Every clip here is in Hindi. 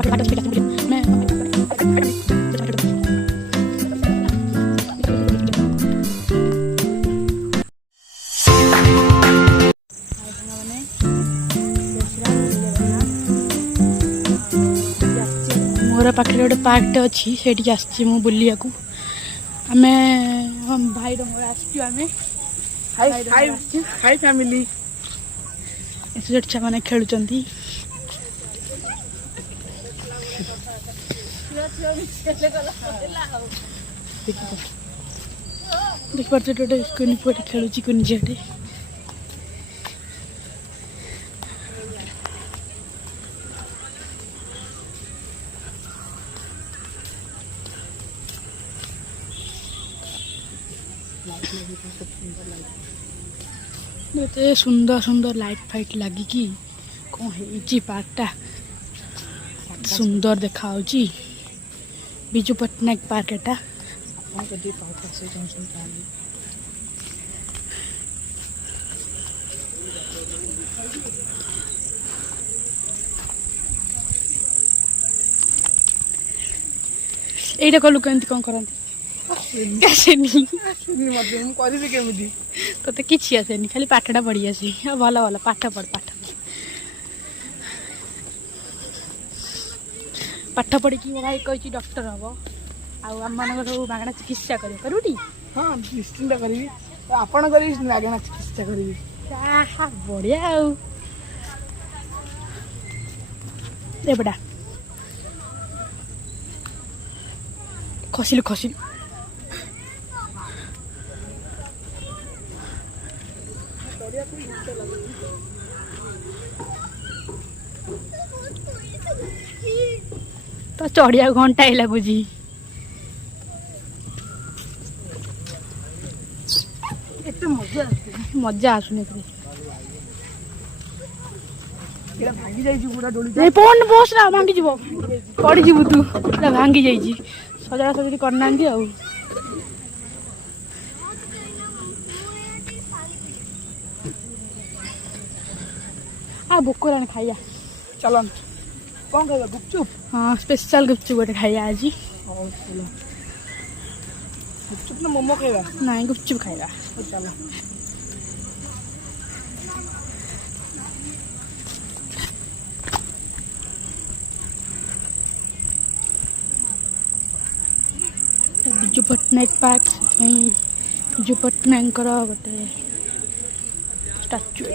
मोर पाखे गोटे पार्कटे अच्छी से आसी बुलिया आम भाई आम हाय फैमिली छुआ मैंने खेलुं देख पारे गोटे कुनी पुआटे खेलुची कुनी झीटे ये सुंदर सुंदर लाइट फाइट लगी कि कौन है पार्कटा सुंदर देखा बिजू पट्टनायक पार्क एटा एटा कलु केमती कौन करती तो किसी आसेनी खाली पाठटा पढ़ी आसी भल भल पाठ पढ़ पाठ पढ़ी मो भाई कही डॉक्टर हम आम मान सब मागणा चिकित्सा करूटी हाँ निश्चिंत करी आपण करी मागणा चिकित्सा करी बढ़िया एपटा खसिलु खसिलु तो चढ़िया घंटा ही लगुच मजा आसुनी बस ना भांगी जीव पड़ी जीव तू पूरा भांगी जाइए सजा सजी करना आ भोक लाने खाइया चलन कौन खाइबा गुपचुप हाँ स्पेशल गुपचुप गोटे खाइया आज गुपचुप ना मोमो खाइबा नहीं गुपचुप खाइबा चलो बिजू पट्टनायक पार्क बिजू पट्टनायक गोटे स्टाच्यू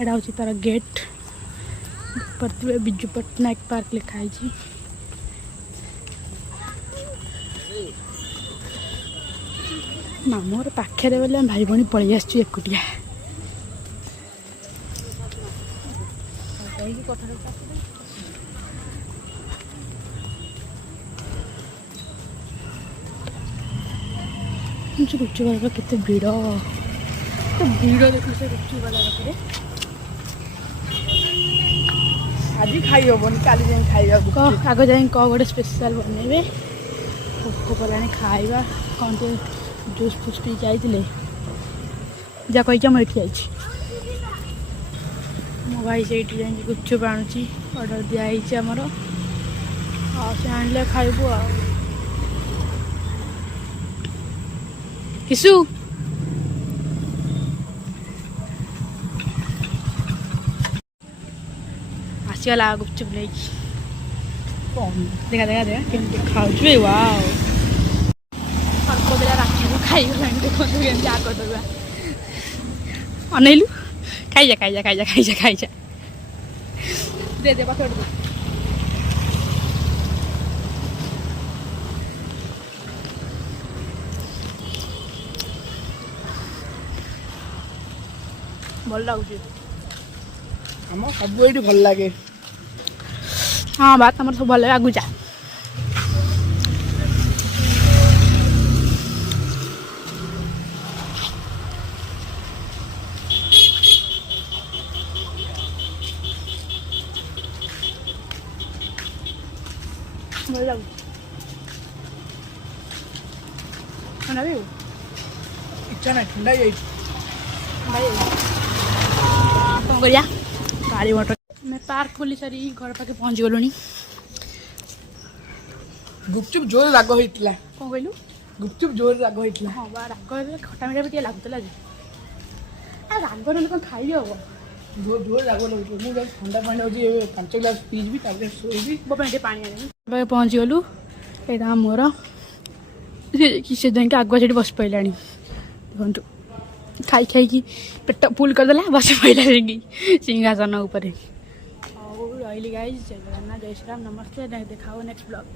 एटा हूँ तार गेट पर बिजू पट्टनायक पार्क लिखाई मामूर पाखे बोले भाई भाई पलि आसु एकुटिया गुपचुप वाला केते भीड़ भीड़ देख से गुपचुप वाला पाखे आज खाई हेनी काली जाए खाइबा आग जाए कौ गोटे स्पेशल बनइबे भोक कलानी खाइबा कौन तो जूस फूस पी जाइए जा कही मुझे आई मो भाई से जाए गुपचुप आणुची ऑर्डर दिखाई आमर से आने खाइबू आ किसु आसीगला गुपचुप नहीं देखा देखा देखा केमती खाऊ वाओ सर्प बेला राखी खाईगला देखते आग दौड़ा अनैलु खाइजा खाइजा खाइजा खाइजा खाइजा दे दे पकड़ दे भल लगुच सब ये भल लगे हाँ बात आम सब भल लगे आगु जा ଭଲ ଲାଗୁଛି ଥଣ୍ଡା ବି ଇଚ୍ଛା ନାହିଁ ଥଣ୍ଡା ହେଇଯାଇଛି। କ'ଣ କରିବା ଗାଡ଼ି ମଟର ଆମେ ପାର୍କ ବୁଲି ସାରି ଘର ପାଖେ ପହଞ୍ଚି ଗଲୁଣି। ଗୁପଚୁପ୍ ଜୋରରେ ରାଗ ହେଇଥିଲା। କ'ଣ କହିଲୁ? ଗୁପଚୁପ୍ ଜୋରରେ ରାଗ ହେଇଥିଲା। ହଁ ବା ରାଗ ହେଲେ ଖଟା ମିଠା ବି ଟିକେ ଲାଗୁଥିଲା ଯେ ଆଉ ରାଗ ନେଲେ କ'ଣ ଖାଇ ହବ? ଜୋର ରାଗ ଲାଗୁଛି। ମୁଁ ଯାଇ ଥଣ୍ଡା ପାଣି ହେଉଛି ଏବେ 5 ଗ୍ଲାସ୍ ପିଇଯିବି ତାପରେ ଶୋଇବି। ମୋ ପାଇଁ ଟିକେ ପାଣି ଆଣିବି। ଏବେ ପହଞ୍ଚିଗଲୁ ଏଇଟା ମୋର ସେ ଯାଇକି ଆଗୁଆ ସେଠି ବସି ପଡ଼ିଲାଣି ଦେଖନ୍ତୁ ଖାଇ ଖାଇକି ପେଟ ଫୁଲ୍ କରିଦେଲା ବସି ପଡ଼ିଲା ଯାଇକି ସିଂହାସନ ଉପରେ। ହଉ ରହିଲି ଗାଇଜ୍ ଜୟ ଜଗନ୍ନାଥ ଜୟ ଶ୍ରୀରାମ ନମସ୍ତେ ଦେଖା ହବ ନେକ୍ସଟ ବ୍ଲଗ।